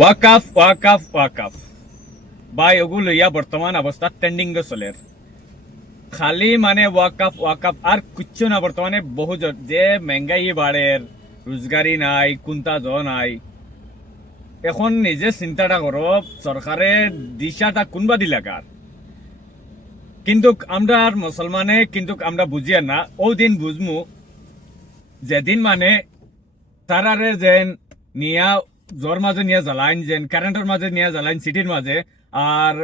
ওয়াকাফ ওয়াকাফ ওয়াকাফ ভাই ওগুলো ইয়া বর্তমান অবস্থা ট্রেন্ডিং চলের খালি মানে ওয়াকাফ ওয়াকাফ আর কিচ্ছু না। বর্তমানে বহু যে মেঙ্গাই বাড়ের, রোজগারি নাই, কোনটা নাই। এখন নিজে চিন্তাটা করো, সরকারের দিশাটা কোনবা দিলাকার। কিন্তু আমরা আর মুসলমানে কিন্তু আমরা বুঝিয়া না। ও দিন বুঝমু যেদিন মানে তারারে যেন নিয়া জ্বর মাঝে নিয়ে জ্বালাইন, যেন কারেন্টের মাঝে নিয়ে জ্বালাইন সিটির মাঝে, আর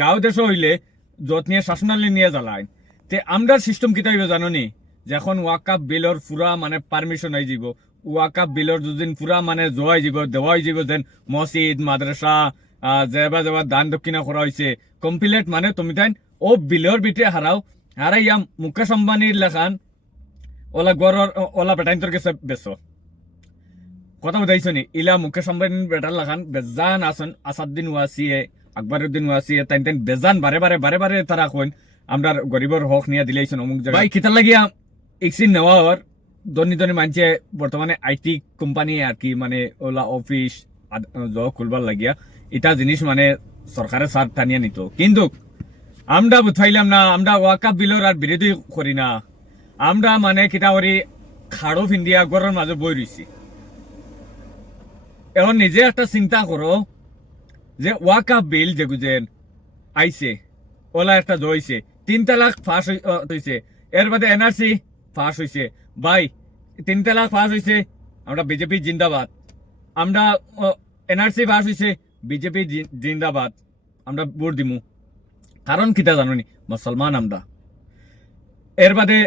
গাঁও দেশ হইলে যত নিয়ে শাসনালী নিয়ে জ্বালাইন। তে আমরা সিস্টেম কিতা হইব জানো নি? যখন ওয়াকাফ বিলর পুরা মানে পারমিশন হয়ে যাব, ওয়াকাফ বিলর দুদিন পুরা মানে জোয়াই যাব, দেওয়াই যাব, যেন মসজিদ মাদ্রাসা যেবা যেবা দান দক্ষিণা করা হয়েছে কমপ্লিট। মানে তুমি তাই ও বিলর বিটে হারাইয়া মুকেশ আম্বানির লেখান ওলা গড়র ওলা বেটাইন তোর কাছে বেসো। কথা বুঝাইছো নি? ইলা মুকেশ আম্বানির বেটার লাখান বেজান আসন, আসাদুদ্দিন ওয়াসিয়ে, আকবরউদ্দিন ওয়াসিয়ে, তাই তাই বেজান বারে বারে বারে বারে তারা কইন আমরা গরিবর হক নিয়ে দিলাইছেন অমুক জায়গায়। ভাই কিতা লাগিয়া ইক্সিন নেওয়া হওয়ার ধনী ধনী মানছে বর্তমানে আইটি কোম্পানি আর কি, মানে ওলা অফিস খুলবার লাগিয়া এটা জিনিস মানে সরকারের সার টানিয়া নিত। কিন্তু আমরা বুঝাইলাম না, আমরা ওয়াকাফ বিলর আর বিরোধী করি না। আমরা মানে কিতা করি, খাড়ো ফিন্দিয়া গরর মাঝে বই রইছি। এখন নিজে একটা চিন্তা করো যে ওয়াকাফ বিল যে গুজেন আইছে, ওলা একটা জইছে, 3 তালাক ফাঁস হইছে, এর বাদে এনআরসি ফাঁস হইছে। ভাই 3 তালাক ফাঁস হইছে, আমরা বিজেপি জিন্দাবাদ। আমরা এনআরসি ফাঁস হইছে, বিজেপি জিন্দাবাদ, আমরা ভোট দিমু। কারণ কিতা জানি মুসলমান আমরা। এর বাদে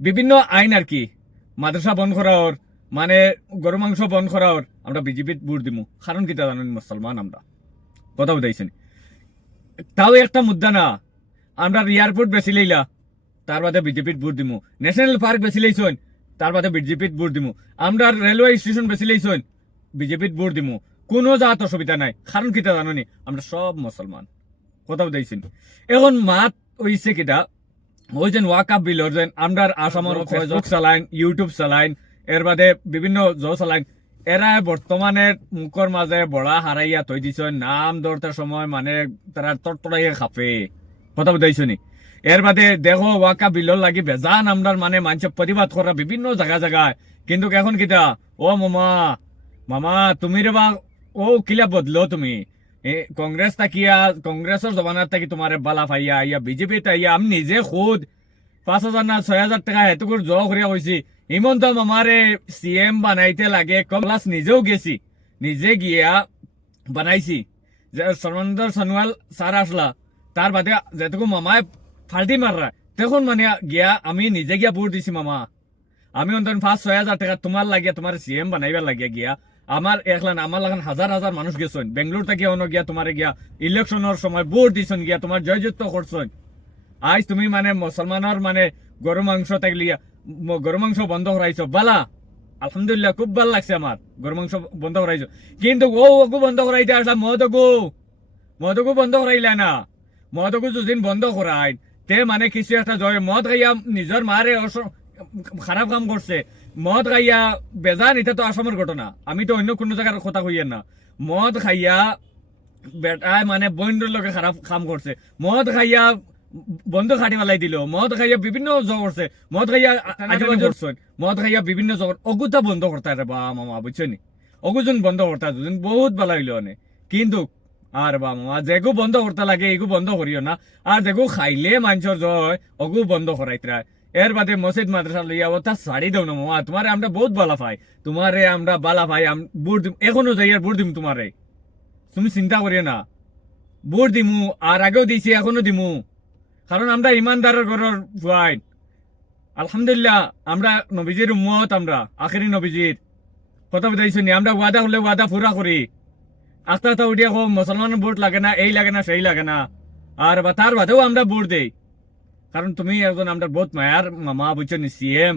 বিভিন্ন আইন আর কি, মাদ্রাসা বন্ধ করার, মানে গরু মাংস বন্ধ করার, আমরা বিজেপি ভোট দিমু। কারণ কিতা জানেন মুসলমান আমরা। কথা বুঝাইছেন? তাও একটা মুদ্রা না, আমরা এয়ারপোর্ট বেশি লইলা তার বাদে বিজেপির ভোট দিমু। ন্যাশনাল পার্ক বেশি লইছেন তার বাদে বিজেপির ভোট দিমু। আমরা রেলওয়ে স্টেশন বেশি লইছেন বিজেপির ভোট দিমু। কোনো জাত অসুবিধা নাই। কারণ কিতা জানি আমরা সব মুসলমান। কথা বুঝাইছেন? এখন মাত হইছে কিতা, ওই যেন ওয়াকাফ বিলর যেন আমরা আসামের ফেসবুক চালাইন, ইউটিউব চালাইন, এর বাদে বিভিন্ন চালাইন। এরা বর্তমানে মুখর মাঝে বড়া হারাইয়া থই দিছ, নাম ধরতে সময় মানে তারা তরতরাইয়া খাপে। কথা বুঝাইছো নি? এর বাদে দেখো ওয়াকাফ বিলর লাগি বেজান আমরার মানে মানুষ প্রতিবাদ করা বিভিন্ন জায়গায়। কিন্তু এখন কিতা, ও মামা মামা তুমি রে বা ও কিলা বদলো তুমি কংগ্রেস তাকিয়া, কংগ্রেসের জমানার থাকি তোমার বালা পাইয়া ইয়া বিজেপি তাইয়া আমি নিজে খুদ 5,000 না 6,000 টাকা এতকুর জ করিয়া কইছি হিমন্ত মামারে সিএম বানাইতে লাগে। ক্লাস নিজেও গেছি, নিজে গিয়া বানাইছি। যে সর্বানন্দ সোনোয়াল স্যার আসলা তার বাদে যেটুকু মামায় ফাল্টি মাররা তখন মানে গিয়া আমি নিজে গিয়া ভোট দিছি মামা। আমি অন্তত 5-6,000 টাকা তোমার লাগিয়া তোমার সিএম বানাইবার লাগিয়া গিয়া আমার একলান আমার লাগান হাজার হাজার মানুষ গেছেন বেঙ্গলোর থেকে অন্য গিয়া তোমার গিয়া ইলেকশনের সময় ভোট দিছেন গিয়া তোমার জয়যুক্ত করছেন। আজ তুমি মানে মুসলমানের মানে গরু মাংস থাকলিয়া গরু মাংস বন্ধ করাইছো বালা, আলহামদুলিল্লাহ খুব ভালো লাগছে আমার গরু মাংস বন্ধ করাইছো। কিন্তু ও ওগু বন্ধ করাইতে আসলাম মদগু বন্ধ করাইলা না। মদগু যদিন বন্ধ করাই তে মানে কিছু একটা জয় মদ খাইয়া নিজের মারে খারাপ কাম করছে, মদ খাইয়া বেজান, এটা তো আসামের ঘটনা, আমি তো অন্য কোনো জায়গার কথা কইয়া না। মদ খাইয়া বেটায় মানে বন্ধুর লোকে খারাপ কাম করছে, মদ খাইয়া বন্ধ খাটি পেলাই দিল, মদ খাইয়া বিভিন্ন জগ করছে, মদ খাইয়া করছেন, মদ খাইয়া বিভিন্ন জগৎ অগুতা বন্ধ করতে বা মামা বুঝছো নি? অগুজন বন্ধ করতে দুজন বহুত ভালো হইল অনেক। কিন্তু আর বা মামা যেগু বন্ধ করতে লাগে এগু বন্ধ করিও না। আর যেগু খাইলে মানুষের জয় অগু বন্ধ করাইতে। এর বাদে মসজিদ মাদ্রাসা লইয়া ওটা ছাড়ি দাও না মামা, তোমারে আমরা বহুত বালা পাই, তোমারে আমরা বালা পাই, বুট দিম এখনো যাই আর বুট দিম তোমারে, তুমি চিন্তা করিও না। বুট দিমু আর আগেও দিছি এখনো দিমু, কারণ আমরা ইমানদারের ঘরের ভাই। আলহামদুলিল্লাহ আমরা নবীজির উম্মত, আমরা আখেরি নবীজির। কথা বুঝাইছো নি? আমরা ওয়াদা হলে ওয়াদা পুরা করি। আস্তে উঠিয়া হোক মুসলমানের ভোট লাগে না, এই লাগে না সেই লাগে না, আর বা তার বাদেও আমরা ভোট দেই। কারণ তুমি একজন আমরা বহুত মায়ার মামা বুঝছো নি, সিএম।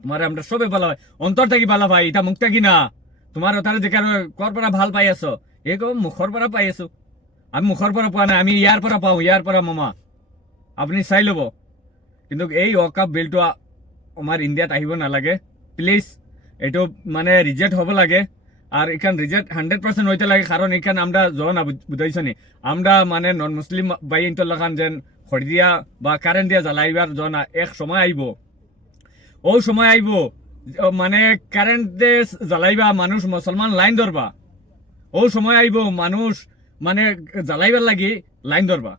তোমার আমরা সবে ভালো হয়, অন্তর থাকি ভালো ভাই, এটা মুখ থাকি না। তোমার তারা যে কর পরা ভাল পাই আছো, এ মুখর পরা পাই আছো। আমি মুখর পরা পাওয়া না, আমি ইয়ার পরা পাও, ইয়ার পরা মামা আপনি চাই লব। কিন্তু এই ওয়াকাফ বিলটো আমার ইন্ডিয়াত আহিব নালাগে প্লিজ, এইটো মানে রিজেক্ট হব লাগে। আর এখান রিজেক্ট 100% হইতে লাগে, কারণ এখান আমরা জন বুঝাইছি নি, আমরা মানে নন মুসলিম ভাই ইন্তলাখান যেন খড়ি দিয়া বা কারেন্ট দিয়া জ্বালাইবার জন এক সময় আইব, ও সময় আইব মানে কারেন্ট দিয়ে জ্বালাইবা মানুষ মুসলমান লাইন ধরবা, ও সময় আইব মানুষ মানে জ্বালাইবার লাগি লাইন ধরবা।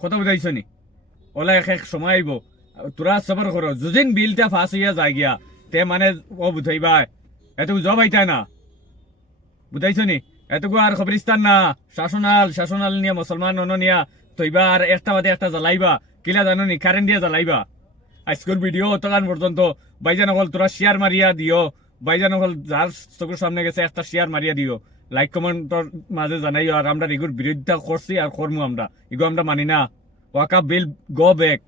কথা বুঝাইছ নি? ওলা এক এক সময় আইব, তোরা সবর করো, যুদিন বিলটা ফাঁস হইয়া যায় গিয়া তে মানে ও বুঝাইবা এতটুকু জব হইতায় না, বুঝাইছ নি? এতটুকু আর খবরিস্তান না, শাসনাল নিয়ে মুসলমান নিয়া তৈবা আর একটা বাদে একটা জ্বালাইবা, কিলা জানো নি, কারেন্ট দিয়ে জ্বালাইবা। আজকের ভিডিও অতকান পর্যন্ত বাইজান হল তোরা শেয়ার মারিয়া দিও, বাইজান হল যার চোখের সামনে গেছে একটা শেয়ার মারিয়া দিও, লাইক কমেন্টর মাঝে জানাইও। আর আমরা এগুলোর বিরোধিতা করছি আর করবো, আমরা এগুলো আমরা মানি না। ওয়াকাফ বিল গো ব্যাক।